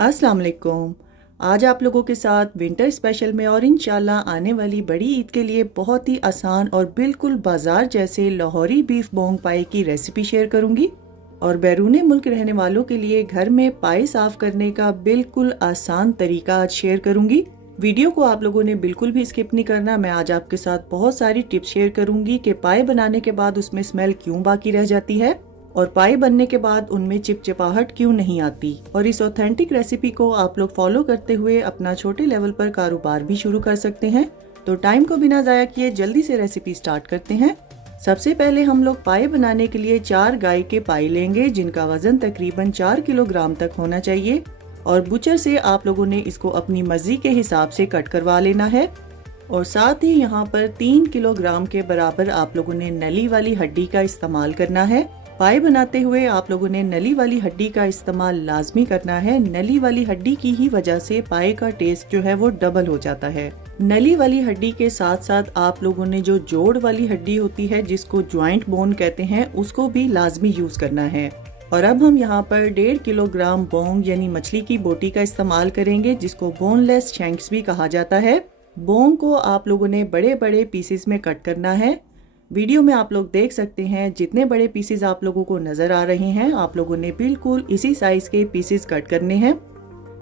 अस्सलाम वालेकुम। आज आप लोगों के साथ विंटर स्पेशल में और इंशाल्लाह आने वाली बड़ी ईद के लिए बहुत ही आसान और बिल्कुल बाजार जैसे लाहौरी बीफ बोंग पाए की रेसिपी शेयर करूंगी। और बैरून मुल्क रहने वालों के लिए घर में पाए साफ करने का बिल्कुल आसान तरीका आज शेयर करूंगी। वीडियो को आप लोगों ने बिल्कुल भी स्किप नहीं करना। मैं आज आपके साथ बहुत सारी टिप्स शेयर करूंगी कि पाए बनाने के बाद उसमें स्मेल क्यों बाकी रह जाती है और पाए बनने के बाद उनमें चिपचिपाहट क्यों नहीं आती। और इस ऑथेंटिक रेसिपी को आप लोग फॉलो करते हुए अपना छोटे लेवल पर कारोबार भी शुरू कर सकते हैं। तो टाइम को बिना जाया किए जल्दी से रेसिपी स्टार्ट करते हैं। सबसे पहले हम लोग पाए बनाने के लिए 4 गाय के पाए लेंगे जिनका वजन तकरीबन 4 किलोग्राम तक होना चाहिए। और बुचर से आप लोगों ने इसको अपनी मर्जी के हिसाब से कट करवा लेना है। और साथ ही यहाँ पर 3 किलोग्राम के बराबर आप लोगों ने नली वाली हड्डी का इस्तेमाल करना है। पाए बनाते हुए आप लोगों ने नली वाली हड्डी का इस्तेमाल लाजमी करना है। नली वाली हड्डी की ही वजह से पाए का टेस्ट जो है वो डबल हो जाता है। नली वाली हड्डी के साथ साथ आप लोगों ने जो जोड़ वाली हड्डी होती है जिसको ज्वाइंट बोन कहते हैं उसको भी लाजमी यूज करना है। और अब हम यहाँ पर 1.5 किलोग्राम बोंग यानी मछली की बोटी का इस्तेमाल करेंगे जिसको बोनलेस शैंक्स भी कहा जाता है। बोंग को आप लोगों ने बड़े बड़े पीसेस में कट करना है। वीडियो में आप लोग देख सकते हैं जितने बड़े पीसेस आप लोगों को नजर आ रहे हैं आप लोगों ने बिल्कुल इसी साइज के पीसेस कट करने हैं।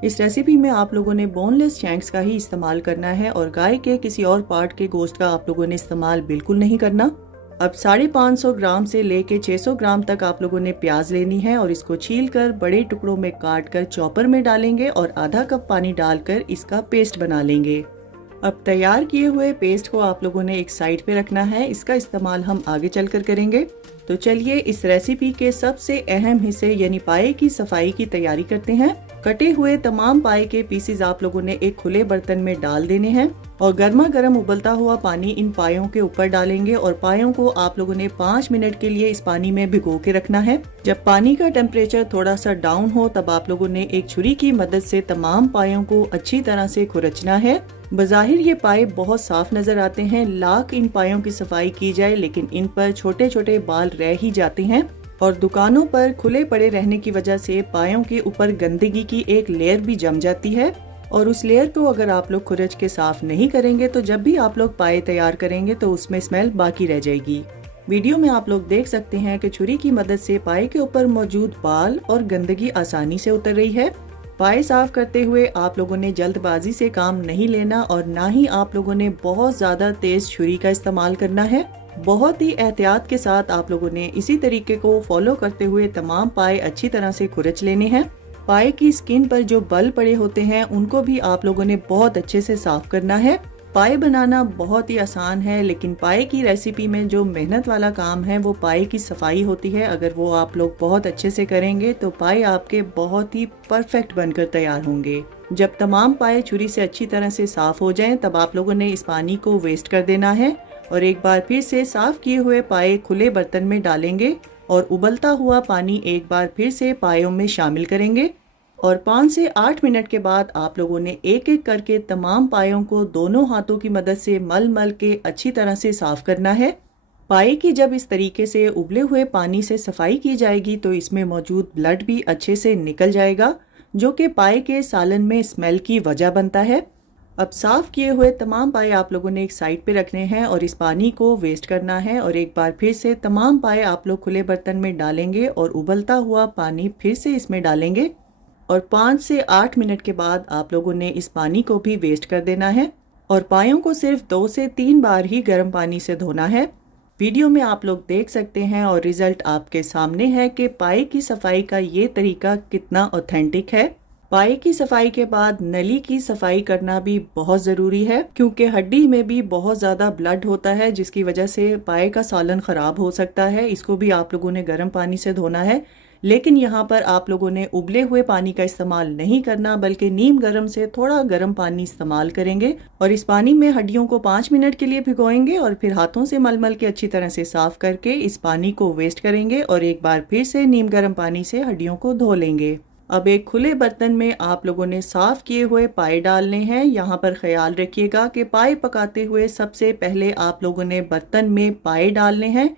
इस रेसिपी में आप लोगों ने बोनलेस शैंक्स का ही इस्तेमाल करना है और गाय के किसी और पार्ट के गोश्त का आप लोगों ने इस्तेमाल बिल्कुल नहीं करना। अब 550 ग्राम से लेके 600 ग्राम तक आप लोगों ने प्याज लेनी है और इसको छील कर बड़े टुकड़ों में काट कर चॉपर में डालेंगे और आधा कप पानी डालकर इसका पेस्ट बना लेंगे। अब तैयार किए हुए पेस्ट को आप लोगों ने एक साइड पे रखना है। इसका इस्तेमाल हम आगे चलकर करेंगे। तो चलिए इस रेसिपी के सबसे अहम हिस्से यानी पाए की सफाई की तैयारी करते हैं। कटे हुए तमाम पाए के पीसेस आप लोगों ने एक खुले बर्तन में डाल देने हैं और गर्मा गर्म उबलता हुआ पानी इन पायों के ऊपर डालेंगे और पायों को आप लोगों ने 5 मिनट के लिए इस पानी में भिगो के रखना है। जब पानी का टेम्परेचर थोड़ा सा डाउन हो तब आप लोगों ने एक छुरी की मदद से तमाम पायों को अच्छी तरह से खुरचना है। बज़ाहिर ये पाए बहुत साफ नजर आते हैं। लाख इन पायों की सफाई की जाए लेकिन इन पर छोटे छोटे बाल रह ही जाते हैं और दुकानों पर खुले पड़े रहने की वजह से पायों के ऊपर गंदगी की एक लेयर भी जम जाती है और उस लेयर को अगर आप लोग खुरच के साफ नहीं करेंगे तो जब भी आप लोग पाए तैयार करेंगे तो उसमें स्मेल बाकी रह जाएगी। वीडियो में आप लोग देख सकते हैं कि छुरी की मदद से पाए के ऊपर मौजूद बाल और गंदगी आसानी से उतर रही है। पाए साफ करते हुए आप लोगों ने जल्दबाजी से काम नहीं लेना और ना ही आप लोगों ने बहुत ज्यादा तेज छुरी का इस्तेमाल करना है। बहुत ही एहतियात के साथ आप लोगों ने इसी तरीके को फॉलो करते हुए तमाम पाए अच्छी तरह से खुरच लेने हैं। पाए की स्किन पर जो बल पड़े होते हैं उनको भी आप लोगों ने बहुत अच्छे से साफ करना है। पाए बनाना बहुत ही आसान है लेकिन पाए की रेसिपी में जो मेहनत वाला काम है वो पाए की सफाई होती है। अगर वो आप लोग बहुत अच्छे से करेंगे तो पाए आपके बहुत ही परफेक्ट बनकर तैयार होंगे। जब तमाम पाए छुरी से अच्छी तरह से साफ हो जाएं तब आप लोगों ने इस पानी को वेस्ट कर देना है और एक बार फिर से साफ किए हुए पाए खुले बर्तन में डालेंगे और उबलता हुआ पानी एक बार फिर से पायों में शामिल करेंगे और 5 से 8 मिनट के बाद आप लोगों ने एक एक करके तमाम पायों को दोनों हाथों की मदद से मल मल के अच्छी तरह से साफ करना है। पाए की जब इस तरीके से उबले हुए पानी से सफाई की जाएगी तो इसमें मौजूद ब्लड भी अच्छे से निकल जाएगा जो कि पाए के सालन में स्मेल की वजह बनता है। अब साफ किए हुए तमाम पाए आप लोगों ने एक साइड पे रखने हैं और इस पानी को वेस्ट करना है और एक बार फिर से तमाम पाए आप लोग खुले बर्तन में डालेंगे और उबलता हुआ पानी फिर से इसमें डालेंगे और 5 से 8 मिनट के बाद आप लोगों ने इस पानी को भी वेस्ट कर देना है और पायों को सिर्फ 2 से 3 बार ही गर्म पानी से धोना है। वीडियो में आप लोग देख सकते हैं और रिजल्ट आपके सामने है कि पाए की सफाई का ये तरीका कितना ऑथेंटिक है। पाए की सफाई के बाद नली की सफाई करना भी बहुत जरूरी है क्योंकि हड्डी में भी बहुत ज्यादा ब्लड होता है जिसकी वजह से पाए का सालन खराब हो सकता है। इसको भी आप लोगों ने गर्म पानी से धोना है लेकिन यहाँ पर आप लोगों ने उबले हुए पानी का इस्तेमाल नहीं करना बल्कि नीम गर्म से थोड़ा गर्म पानी इस्तेमाल करेंगे और इस पानी में हड्डियों को 5 मिनट के लिए भिगोएंगे और फिर हाथों से मलमल के अच्छी तरह से साफ करके इस पानी को वेस्ट करेंगे और एक बार फिर से नीम गर्म पानी से हड्डियों को धो लेंगे। अब एक खुले बर्तन में आप लोगों ने साफ किए हुए पाए डालने हैं। यहाँ पर ख्याल रखिएगा कि पाए पकाते हुए सबसे पहले आप लोगों ने बर्तन में पाए डालने हैं,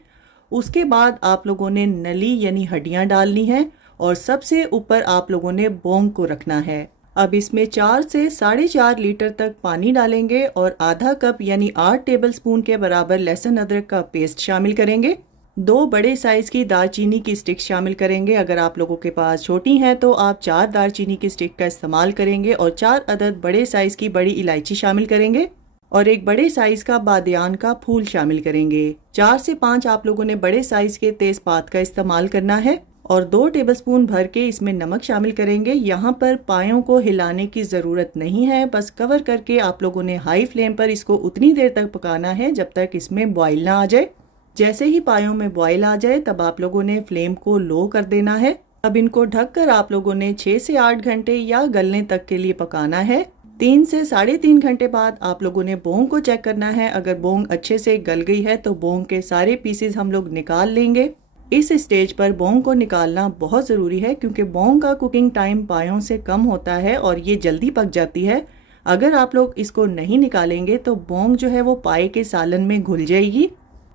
उसके बाद आप लोगों ने नली यानी हड्डियां डालनी है और सबसे ऊपर आप लोगों ने बोंग को रखना है। अब इसमें 4 से 4.5 लीटर तक पानी डालेंगे और आधा कप यानी 8 टेबलस्पून के बराबर लहसुन अदरक का पेस्ट शामिल करेंगे। 2 बड़े साइज की दालचीनी की स्टिक शामिल करेंगे। अगर आप लोगों के पास छोटी हैं तो आप 4 दालचीनी की स्टिक का इस्तेमाल करेंगे और 4 अदद बड़े साइज की बड़ी इलायची शामिल करेंगे और एक बड़े साइज का बादियान का फूल शामिल करेंगे। 4 से 5 आप लोगों ने बड़े साइज के तेजपात का इस्तेमाल करना है और 2 टेबलस्पून भर के इसमें नमक शामिल करेंगे। यहाँ पर पायों को हिलाने की ज़रूरत नहीं है, बस कवर करके आप लोगों ने हाई फ्लेम पर इसको उतनी देर तक पकाना है जब तक इसमें बॉयल ना आ जाए। जैसे ही पायों में बॉयल आ जाए तब आप लोगों ने फ्लेम को लो कर देना है। अब इनको ढककर आप लोगों ने 6 से 8 घंटे या गलने तक के लिए पकाना है। 3 से 3.5 घंटे बाद आप लोगों ने बोंग को चेक करना है। अगर बोंग अच्छे से गल गई है तो बोंग के सारे पीसेस हम लोग निकाल लेंगे। इस स्टेज पर बोंग को निकालना बहुत ज़रूरी है क्योंकि बोंग का कुकिंग टाइम पायों से कम होता है और ये जल्दी पक जाती है। अगर आप लोग इसको नहीं निकालेंगे तो बोंग जो है वो पाए के सालन में घुल जाएगी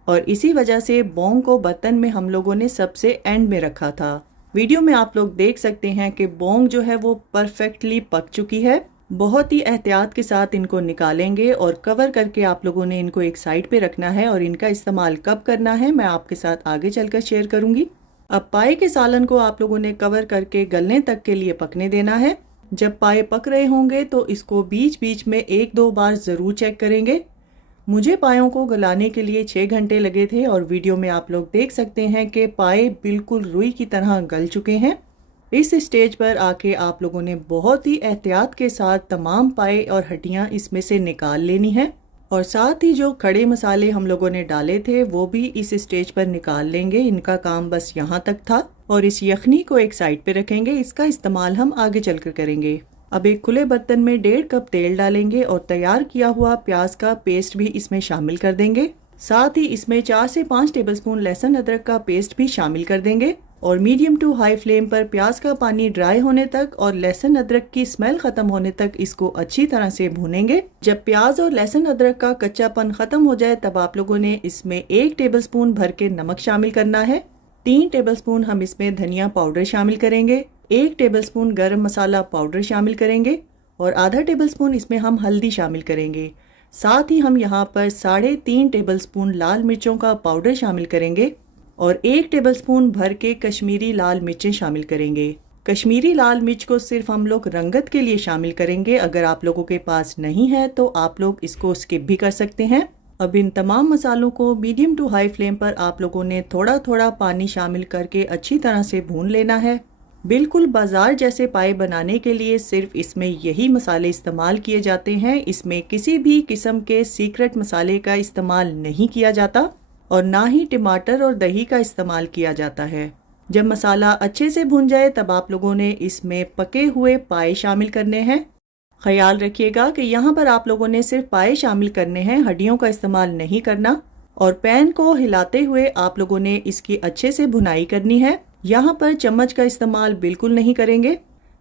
और इसी वजह से बोंग को बर्तन में हम लोगों ने सबसे एंड में रखा था। वीडियो में आप लोग देख सकते हैं कि बोंग जो है वो परफेक्टली पक चुकी है। बहुत ही एहतियात के साथ इनको निकालेंगे और कवर करके आप लोगों ने इनको एक साइड पे रखना है और इनका इस्तेमाल कब करना है मैं आपके साथ आगे चलकर शेयर करूंगी। अब पाए के सालन को आप लोगों ने कवर करके गलने तक के लिए पकने देना है। जब पाए पक रहे होंगे तो इसको बीच बीच में 1-2 बार ज़रूर चेक करेंगे। मुझे पायों को गलाने के लिए 6 घंटे लगे थे और वीडियो में आप लोग देख सकते हैं कि पाए बिल्कुल रुई की तरह गल चुके हैं। इस स्टेज पर आके आप लोगों ने बहुत ही एहतियात के साथ तमाम पाए और हड्डियां इसमें से निकाल लेनी है और साथ ही जो खड़े मसाले हम लोगों ने डाले थे वो भी इस स्टेज पर निकाल लेंगे। इनका काम बस यहाँ तक था और इस यखनी को एक साइड पे रखेंगे। इसका इस्तेमाल हम आगे चलकर करेंगे। अब एक खुले बर्तन में 1.5 कप तेल डालेंगे और तैयार किया हुआ प्याज का पेस्ट भी इसमें शामिल कर देंगे। साथ ही इसमें 4 से 5 टेबलस्पून लहसुन अदरक का पेस्ट भी शामिल कर देंगे और मीडियम टू हाई फ्लेम पर प्याज का पानी ड्राई होने तक और लहसुन अदरक की स्मेल खत्म होने तक इसको अच्छी तरह से भूनेंगे। जब प्याज और लहसुन अदरक का कच्चापन खत्म हो जाए तब आप लोगों ने इसमें 1 टेबलस्पून भर के नमक शामिल करना है। 3 टेबलस्पून हम इसमें धनिया पाउडर शामिल करेंगे। 1 टेबलस्पून गरम मसाला पाउडर शामिल करेंगे और आधा टेबलस्पून इसमें हम हल्दी शामिल करेंगे। साथ ही हम यहाँ पर 3.5 टेबलस्पून लाल मिर्चों का पाउडर शामिल करेंगे और 1 टेबलस्पून भर के कश्मीरी लाल मिर्चें शामिल करेंगे। कश्मीरी लाल मिर्च को सिर्फ हम लोग रंगत के लिए शामिल करेंगे। अगर आप लोगों के पास नहीं है तो आप लोग इसको स्किप भी कर सकते हैं। अब इन तमाम मसालों को मीडियम टू हाई फ्लेम पर आप लोगों ने थोड़ा थोड़ा पानी शामिल करके अच्छी तरह से भून लेना है। बिल्कुल बाजार जैसे पाए बनाने के लिए सिर्फ इसमें यही मसाले इस्तेमाल किए जाते हैं। इसमें किसी भी किस्म के सीक्रेट मसाले का इस्तेमाल नहीं किया जाता और ना ही टमाटर और दही का इस्तेमाल किया जाता है। जब मसाला अच्छे से भुन जाए तब आप लोगों ने इसमें पके हुए पाए शामिल करने हैं। ख्याल रखिएगा कि यहाँ पर आप लोगों ने सिर्फ पाए शामिल करने हैं, हड्डियों का इस्तेमाल नहीं करना। और पैन को हिलाते हुए आप लोगों ने इसकी अच्छे से भुनाई करनी है। यहाँ पर चम्मच का इस्तेमाल बिल्कुल नहीं करेंगे।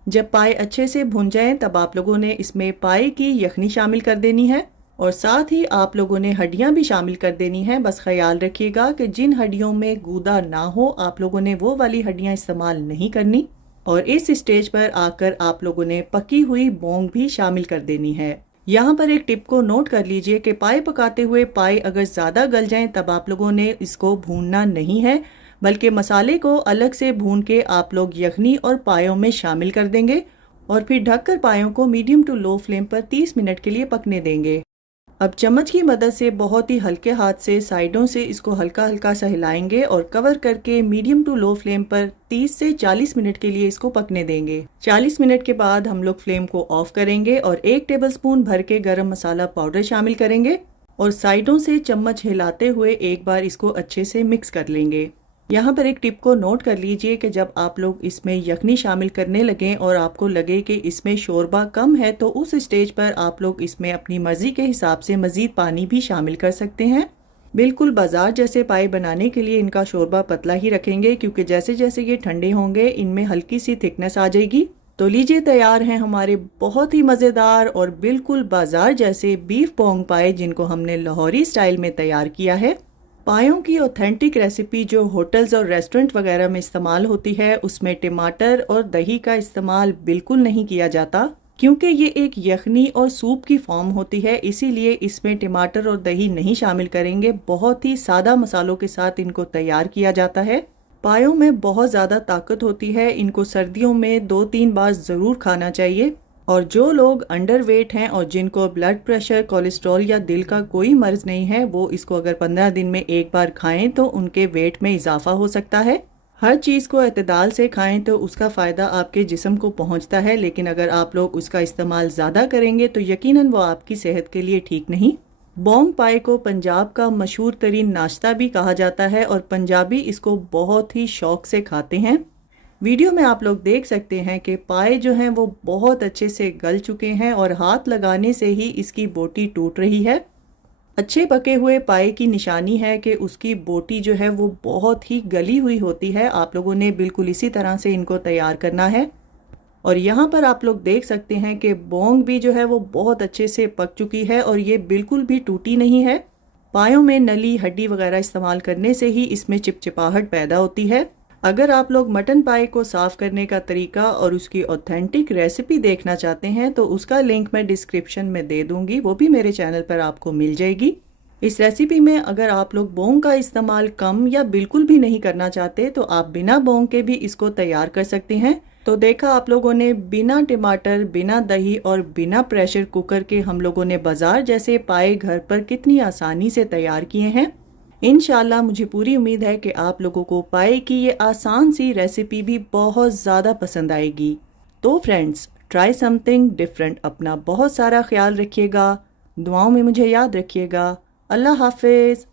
जब पाए अच्छे से भुन जाएं तब आप लोगों ने इसमें पाए की यखनी शामिल कर देनी है और साथ ही आप लोगों ने हड्डियां भी शामिल कर देनी है। बस ख्याल रखिएगा कि जिन हड्डियों में गूदा ना हो आप लोगों ने वो वाली हड्डियां इस्तेमाल नहीं करनी। और इस स्टेज पर आकर आप लोगों ने पकी हुई बोंग भी शामिल कर देनी है। यहाँ पर एक टिप को नोट कर लीजिए कि पाए पकाते हुए पाए अगर ज़्यादा गल जाएं तब आप लोगों ने इसको भूनना नहीं है, बल्कि मसाले को अलग से भून के आप लोग यखनी और पायों में शामिल कर देंगे और फिर ढककर पायों को मीडियम टू लो फ्लेम पर 30 मिनट के लिए पकने देंगे। अब चम्मच की मदद से बहुत ही हल्के हाथ से साइडों से इसको हल्का हल्का सा हिलाएंगे और कवर करके मीडियम टू लो फ्लेम पर 30 से 40 मिनट के लिए इसको पकने देंगे। 40 मिनट के बाद हम लोग फ्लेम को ऑफ करेंगे और 1 टेबलस्पून भर के गरम मसाला पाउडर शामिल करेंगे और साइडों से चम्मच हिलाते हुए एक बार इसको अच्छे से मिक्स कर लेंगे। यहाँ पर एक टिप को नोट कर लीजिए कि जब आप लोग इसमें यखनी शामिल करने लगें और आपको लगे कि इसमें शोरबा कम है तो उस स्टेज पर आप लोग इसमें अपनी मर्जी के हिसाब से मज़ीद पानी भी शामिल कर सकते हैं। बिल्कुल बाजार जैसे पाए बनाने के लिए इनका शोरबा पतला ही रखेंगे क्योंकि जैसे जैसे ये ठंडे होंगे इनमें हल्की सी थिकनेस आ जाएगी। तो लीजिए तैयार हैं हमारे बहुत ही मज़ेदार और बिल्कुल बाजार जैसे बीफ पोंग पाए जिनको हमने लाहौरी स्टाइल में तैयार किया है। पायों की ऑथेंटिक रेसिपी जो होटल्स और रेस्टोरेंट वगैरह में इस्तेमाल होती है उसमें टमाटर और दही का इस्तेमाल बिल्कुल नहीं किया जाता, क्योंकि ये एक यखनी और सूप की फॉर्म होती है, इसीलिए इसमें टमाटर और दही नहीं शामिल करेंगे। बहुत ही सादा मसालों के साथ इनको तैयार किया जाता है। पायों में बहुत ज़्यादा ताकत होती है, इनको सर्दियों में 2-3 बार ज़रूर खाना चाहिए। और जो लोग अंडरवेट हैं और जिनको ब्लड प्रेशर, कोलेस्ट्रॉल या दिल का कोई मर्ज नहीं है, वो इसको अगर 15 दिन में एक बार खाएं तो उनके वेट में इजाफा हो सकता है। हर चीज़ को एतदाल से खाएं तो उसका फ़ायदा आपके जिस्म को पहुंचता है, लेकिन अगर आप लोग उसका इस्तेमाल ज़्यादा करेंगे तो यकीनन वो आपकी सेहत के लिए ठीक नहीं। बोंग पाई को पंजाब का मशहूर तरीन नाश्ता भी कहा जाता है और पंजाबी इसको बहुत ही शौक से खाते हैं। वीडियो में आप लोग देख सकते हैं कि पाए जो हैं वो बहुत अच्छे से गल चुके हैं और हाथ लगाने से ही इसकी बोटी टूट रही है। अच्छे पके हुए पाए की निशानी है कि उसकी बोटी जो है वो बहुत ही गली हुई होती है। आप लोगों ने बिल्कुल इसी तरह से इनको तैयार करना है। और यहाँ पर आप लोग देख सकते हैं कि बोंग भी जो है वो बहुत अच्छे से पक चुकी है और ये बिल्कुल भी टूटी नहीं है। पायों में नली, हड्डी वगैरह इस्तेमाल करने से ही इसमें चिपचिपाहट पैदा होती है। अगर आप लोग मटन पाई को साफ़ करने का तरीका और उसकी ऑथेंटिक रेसिपी देखना चाहते हैं तो उसका लिंक मैं डिस्क्रिप्शन में दे दूंगी, वो भी मेरे चैनल पर आपको मिल जाएगी। इस रेसिपी में अगर आप लोग बोंग का इस्तेमाल कम या बिल्कुल भी नहीं करना चाहते तो आप बिना बोंग के भी इसको तैयार कर सकते हैं। तो देखा आप लोगों ने, बिना टमाटर, बिना दही और बिना प्रेशर कुकर के हम लोगों ने बाजार जैसे पाए घर पर कितनी आसानी से तैयार किए हैं। इंशाल्लाह मुझे पूरी उम्मीद है कि आप लोगों को पाए की ये आसान सी रेसिपी भी बहुत ज़्यादा पसंद आएगी। तो फ्रेंड्स, ट्राई समथिंग डिफरेंट। अपना बहुत सारा ख्याल रखिएगा, दुआओं में मुझे याद रखिएगा। अल्लाह हाफिज़।